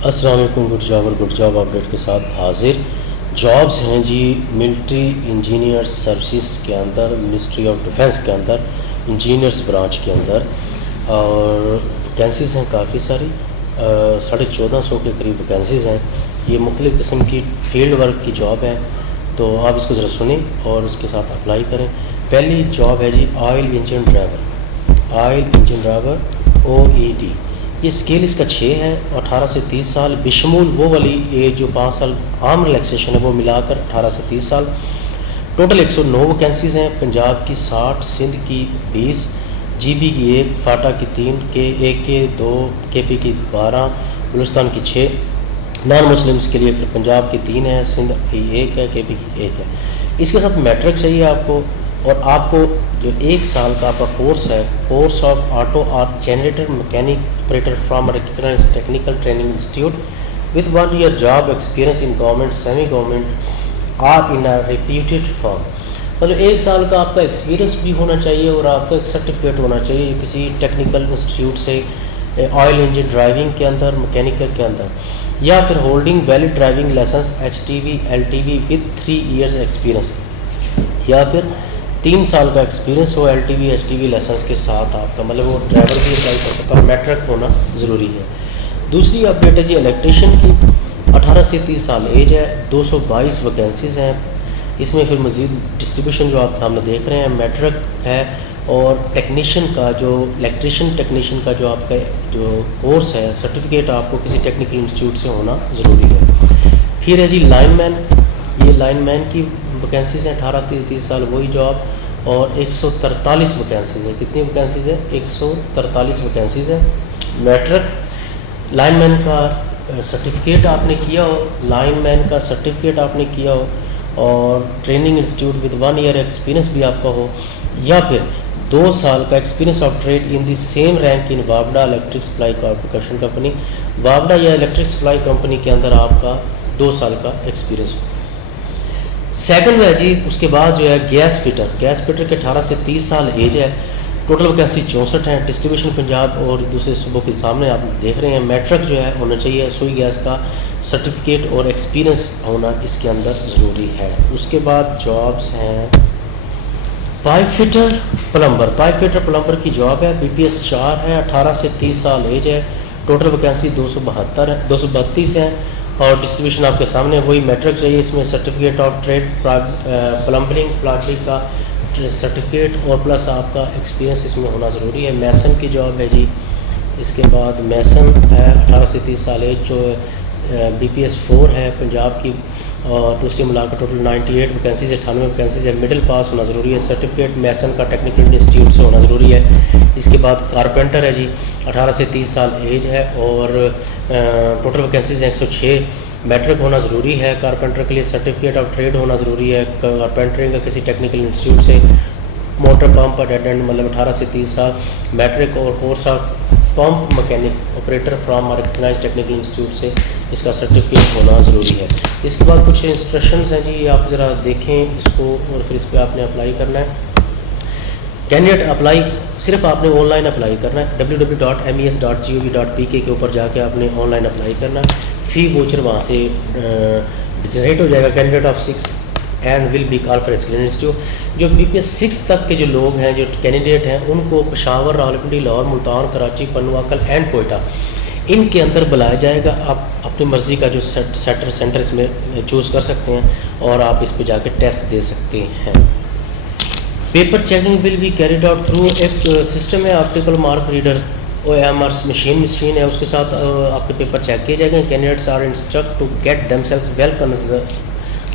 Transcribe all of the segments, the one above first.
अस्सलाम वालेकुम। Good job और गुड जॉब अपडेट के साथ हाजिर। जॉब्स हैं जी मिलिट्री इंजीनियर्स सर्विसेज के अंदर, मिनिस्ट्री ऑफ डिफेंस के अंदर, इंजीनियर्स ब्रांच के अंदर, और वैकेंसीज़ हैं काफ़ी सारी। 1450 के करीब वैकेंसीज़ हैं। ये मुख्तलिफ़ किस्म की फील्ड वर्क की जॉब है, तो आप इसको ज़रा सुनें और उसके साथ अप्लाई करें। पहली जॉब है जी oil engine driver. Oil engine driver OED। ये स्केल इसका 6 है। 18 से 30 साल बिशमूल वो वाली एज जो 5 साल आम रिलैक्सेशन है, वो मिलाकर 18 से 30 साल। टोटल 109 वैकेंसीज़ हैं। पंजाब की 60, सिंध की 20, GB की 1, फाटा की 3, के 2, KP की 12, बलूचिस्तान की 6। नॉन मुस्लिम्स के लिए फिर पंजाब की 3 है, सिंध की 1 है, KP की 1 है। इसके साथ मैट्रिक चाहिए आपको, और आपको जो 1 साल का आपका कोर्स है, कोर्स ऑफ ऑटो और generator mechanic operator from recognised technical training institute with 1 year job experience in government, semi government और इन अ रिप्यूटेड फर्म। मतलब 1 साल का आपका एक्सपीरियंस भी होना चाहिए और आपका एक सर्टिफिकेट होना चाहिए किसी टेक्निकल इंस्टीट्यूट से, ऑयल इंजन ड्राइविंग के अंदर, मैकेनिकल के अंदर, या फिर holding valid driving licence HTV LTV with 3 years experience, या फिर 3 साल का एक्सपीरियंस हो LTV HTV लाइसेंस के साथ आपका, मतलब वो ड्राइवर भी अप्लाई कर सकता है। मैट्रिक होना ज़रूरी है। दूसरी अपडेट है जी इलेक्ट्रीशियन की। 18 से 30 साल एज है। 222 वैकेंसीज़ हैं। इसमें फिर मज़ीद डिस्ट्रीब्यूशन जो आप सामने देख रहे हैं, मैट्रिक है, और टेक्नीशियन का जो इलेक्ट्रीशियन टेक्नीशियन का जो आपका जो कोर्स है, सर्टिफिकेट आपको किसी टेक्निकल इंस्टीट्यूट से होना ज़रूरी है। फिर है जी लाइनमैन। ये लाइनमैन की वैकेंसीज़ हैं। 18 से 30 साल वही जॉब, और 143 वैकेंसीज़ हैं। कितनी वैकेंसीज़ हैं? 143 वैकेंसीज़ हैं। मैट्रिक लाइनमैन का सर्टिफिकेट आपने किया हो, लाइनमैन का सर्टिफिकेट आपने किया हो, और training institute with 1 year experience भी आपका हो, या फिर 2 साल का experience of trade in the same rank in वापडा electric supply corporation company. वापडा या इलेक्ट्रिक सप्लाई कंपनी के अंदर आपका 2 साल का एक्सपीरियंस हो। सेकंड है जी, उसके बाद जो है गैस फिटर। गैस फिटर के 18 से 30 साल एज है। टोटल वैकेंसी 64 हैं। डिस्ट्रीब्यूशन पंजाब और दूसरे सूबों के सामने आप देख रहे हैं। मैट्रिक जो है होना चाहिए, सुई गैस का सर्टिफिकेट और एक्सपीरियंस होना इसके अंदर ज़रूरी है। उसके बाद जॉब्स हैं pipe fitter plumber. Pipe fitter plumber की जॉब है। BPS 4 है। 18 से 30 साल एज है। टोटल वैकेंसी 232 है, और डिस्ट्रीब्यूशन आपके सामने वही। मैट्रिक चाहिए इसमें, सर्टिफिकेट ऑफ ट्रेड प्लम्बिंग का सर्टिफिकेट, और प्लस आपका एक्सपीरियंस इसमें होना ज़रूरी है। मैसन की जॉब है जी। इसके बाद मैसन है 18 से 30 साल एज, जो BPS 4 है पंजाब की, और दूसरी मिलाकर टोटल 98 वैकेंसीज, 98 वैकेंसीज है। मिडिल पास होना ज़रूरी है। सर्टिफिकेट मैसन का टेक्निकल इंस्टीट्यूट से होना ज़रूरी है। इसके बाद कारपेंटर है जी। 18 से 30 साल एज है, और टोटल वैकेंसीज हैं 106। मैट्रिक होना ज़रूरी है कारपेंटर के लिए। सर्टिफिकेट ऑफ ट्रेड होना ज़रूरी है कारपेंटरिंग का किसी टेक्निकल इंस्टीट्यूट से। मोटर पंप अटेंडेंट, मतलब 18 से 30 साल। मैट्रिक और course of pump mechanic operator from recognised technical institute से इसका सर्टिफिकेट होना ज़रूरी है। इसके बाद कुछ इंस्ट्रक्शंस हैं जी, आप ज़रा देखें इसको, और फिर इस पर आपने अप्लाई करना है। कैंडिडेट अप्लाई सिर्फ आपने ऑनलाइन अप्लाई करना है। www.mes.gov.pk के ऊपर जाके आपने ऑनलाइन अप्लाई करना है। फ़ी वोचर वहाँ से जनरेट हो जाएगा। Candidate of 6 and will be call for screening institute. जो BPS 6 तक के जो लोग हैं, जो कैंडिडेट हैं, उनको पेशावर, रावलपिंडी, लाहौर, मुल्तान, कराची, पनुआकल एंड कोयटा, इनके अंदर बुलाया जाएगा। आप अपनी मर्ज़ी का जो सेंटर इसमें चूज़ कर सकते हैं, और आप इस पर जाके टेस्ट दे सकते हैं। Paper checking will be carried out through एक सिस्टम है, optical mark reader, OMR machine है, उसके साथ आपके पेपर चेक किए जाएंगे। Candidates are instruct to get themselves well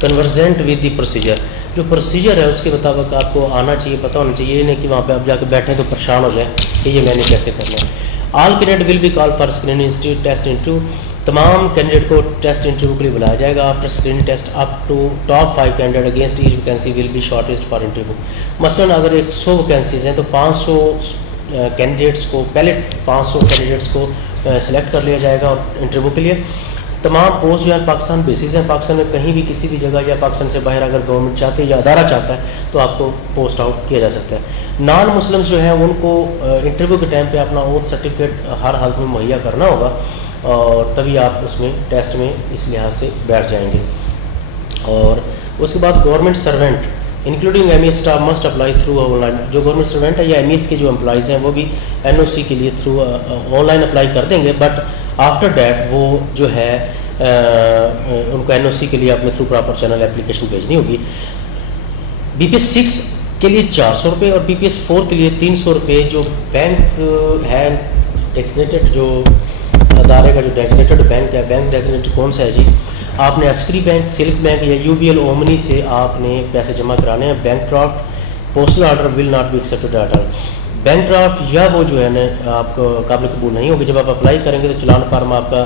convergent with the procedure. जो प्रोसीजर है उसके मुताबिक आपको आना चाहिए, पता होना चाहिए, नहीं कि वहाँ पे आप जाकर बैठें तो परेशान हो जाए कि ये मैंने कैसे करना है। All candidate will be call for screening institute test interview. तमाम कैंडिडेट को टेस्ट इंटरव्यू के लिए बुलाया जाएगा। After screening test up to top 5 candidate against each vacancy will be shortlist for interview. मसलन अगर 100 वैकेंसीज हैं तो 500 कैंडिडेट्स को, पहले 500 कैंडिडेट्स को सिलेक्ट कर लिया जाएगा और इंटरव्यू के लिए। तमाम पोस्ट जो है पाकिस्तान बेसिस है। पाकिस्तान में कहीं भी किसी भी जगह, या पाकिस्तान से बाहर अगर गवर्नमेंट चाहती है या अदारा चाहता है, तो आपको पोस्ट आउट किया जा सकता है। नॉन मुस्लिम्स जो हैं उनको इंटरव्यू के टाइम पे अपना ओथ सर्टिफिकेट हर हालत में मुहैया करना होगा और तभी आप उसमें टेस्ट में इस लिहाज से बैठ जाएंगे। और उसके बाद government servant including M staff must apply through online. जो गवर्नमेंट सर्वेंट है या एम के जो एम्प्लॉयज़ हैं वो भी NOC के लिए थ्रू ऑनलाइन अप्लाई कर देंगे, बट आफ्टर डैट वो जो है उनको NOC के लिए अपने थ्रू प्रॉपर चैनल एप्लीकेशन भेजनी होगी। BPS 6 के लिए 400 रुपये और BPS 4 के लिए 300 रुपये। जो बैंक है डेजिग्नेटेड, जो अदारे का जो डेजिग्नेटेड बैंक है, बैंक डेजिग्नेटेड कौन सा है जी, आपने अस्करी बैंक, सिल्क बैंक या UBL ओमनी से आपने पैसे जमा कराने हैं। Bank draft postal order will not be accepted at all. Bank draft या वो जो है ना आपको काबिल कबूल नहीं होगी। जब आप अप्लाई करेंगे तो चलान फार्म आपका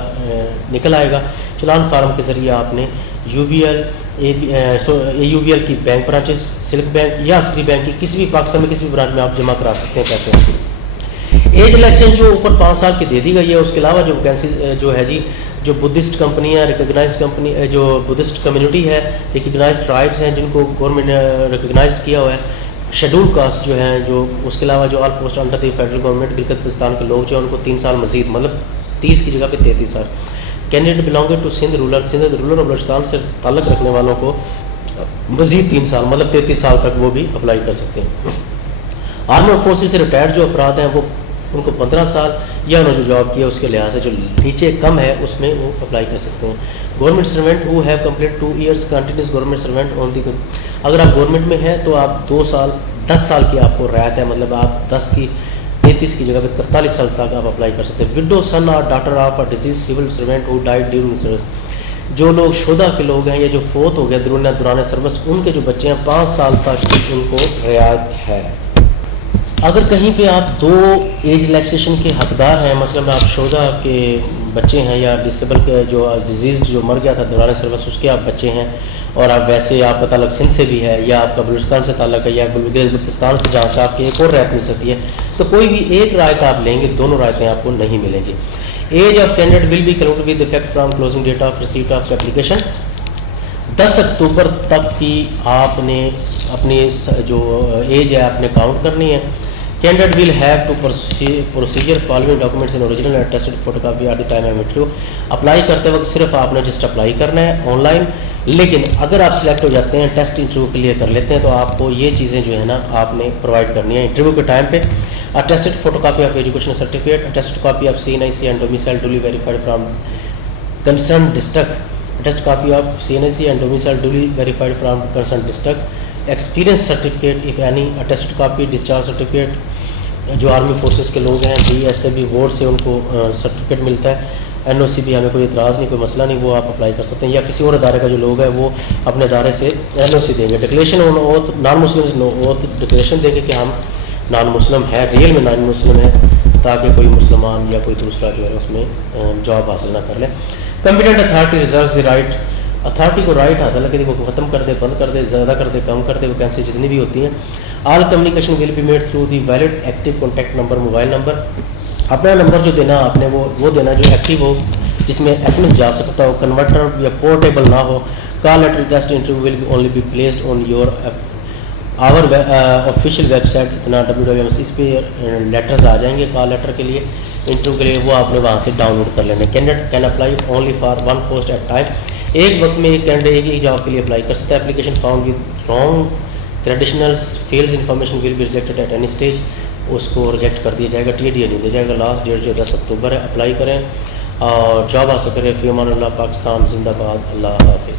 निकल आएगा। चलान फार्म के ज़रिए आपने UBL AUBL की बैंक ब्रांचेस, सिल्क बैंक या अस्करी बैंक की किसी भी पाकिस्तान में किसी भी ब्रांच में आप जमा करा सकते हैं पैसे। एज इलेक्शन जो ऊपर 5 साल की दे दी गई है, उसके अलावा जो वैकेंसी जो है जी, जो बुद्धिस्ट कंपनियाँ, रिकगनाइज कंपनी, जो बुद्धिस्ट कम्युनिटी है, रिकगनाइज ट्राइब्स हैं जिनको गवर्नमेंट ने रिकगनाइज किया हुआ है, शेड्यूल कास्ट जो हैं, जो उसके अलावा जो all post under the federal government Gilgit Baltistan के लोग जो हैं उनको 3 साल मजीद, मतलब 30 की जगह पे 33 साल। Candidate belonging to Sindh rural और बलूचिस्तान से ताल्लुक़ रखने वालों को मजीद 3 साल मतलब 33 साल तक वो भी अप्लाई कर सकते हैं। आर्मी फोर्सेस से रिटायर्ड जो अफराद हैं वो उनको 15 साल या उन्होंने जो जॉब किया उसके लिहाज से जो नीचे कम है उसमें वो अप्लाई कर सकते हैं। Government servant who have complete 2 years continuous government servant on the, अगर आप गवर्नमेंट में हैं तो आप 2 साल 10 साल की आपको रियायत है, मतलब आप 10 की 33 की जगह पे 43 साल तक आप अप्लाई कर सकते हैं। विडो सन और daughter of a deceased civil servant who died during service, जो लोग शुदा के लोग हैं या जो फोत हो गया दौरान सर्विस, उनके जो बच्चे हैं 5 साल तक उनको रियायत है। अगर कहीं पे आप 2 एज रिलैक्सेशन के हकदार हैं, मसलन आप शुदा के बच्चे हैं या डिसेबल के जो डिजीज़ जो मर गया था दौरान सर्विस उसके आप बच्चे हैं, और आप वैसे आपका ताल्लुक सिंध से भी है या आपका बलूचिस्तान से ताल्लुक है या गिलगित बल्तिस्तान से जहाँ से आपकी एक और रायत मिल सकती है, तो कोई भी एक रायत आप लेंगे, दोनों रायतें आपको नहीं मिलेंगी। Age of candidate will be calculated with effect from closing date of receipt of application. 10 अक्टूबर तक की आपने अपनी जो एज है आपने काउंट करनी है। Candidate will have to procedure following documents in original and attested photocopy at the time of interview. Apply करते वक्त सिर्फ आपने जस्ट अप्लाई करना है ऑनलाइन, लेकिन अगर आप सिलेक्ट हो जाते हैं, टेस्ट इंटरव्यू क्लियर कर लेते हैं, तो आपको ये चीज़ें जो है ना आपने प्रोवाइड करनी है इंटरव्यू के टाइम पे। Attested photocopy of education certificate, attested copy of CNIC and domicile duly verified from concern district, attested copy of CNIC and domicile duly verified from concern district, experience certificate if any, attested copy discharge certificate, जो army forces के लोग हैं BSAB board से उनको certificate मिलता है। NOC भी हमें कोई इतराज़ नहीं, कोई मसला नहीं, वो आप अप्लाई कर सकते हैं, या किसी और अदारे का जो लोग है वो अपने अदारे से NOC देंगे। Declaration on oath, non Muslim no oath declaration देंगे कि हम नॉन मुस्लिम है, रियल में नॉन मुस्लिम है, ताकि कोई मुसलमान या कोई दूसरा जो है उसमें जॉब हासिल ना कर ले। Competent authority reserves the right, authority को राइट हासिल है कि वो ख़त्म कर दे, बंद कर दे, ज़्यादा कर दे, कम कर दे, वैकेंसी जितनी भी होती हैं। All communication will be made through the valid active contact number, mobile number, अपना नंबर जो देना आपने वो देना जो एक्टिव हो, जिसमें SMS जा सकता हो, कन्वर्टर या पोर्टेबल ना हो। Call letter test interview will only be placed on your our official website, इतना www, इस पर लेटर्स आ जाएंगे कॉल लेटर के लिए, इंटरव्यू के लिए, वो आपने वहाँ से डाउनलोड कर लेना। Candidate can apply only for 1 post at time, एक वक्त में एक कैंडिडेट एक ही जॉब के लिए अप्लाई कर सकता है। Application found with wrong credentials fields information will be rejected at any stage, उसको रिजेक्ट कर दिया जाएगा, TDA नहीं दिया जाएगा। लास्ट डेट जो 10 अक्टूबर है, अप्लाई करें और जॉब हासिल करें। फ़ी अमान अल्लाह, पाकिस्तान जिंदाबाद, अल्लाह हाफिज़।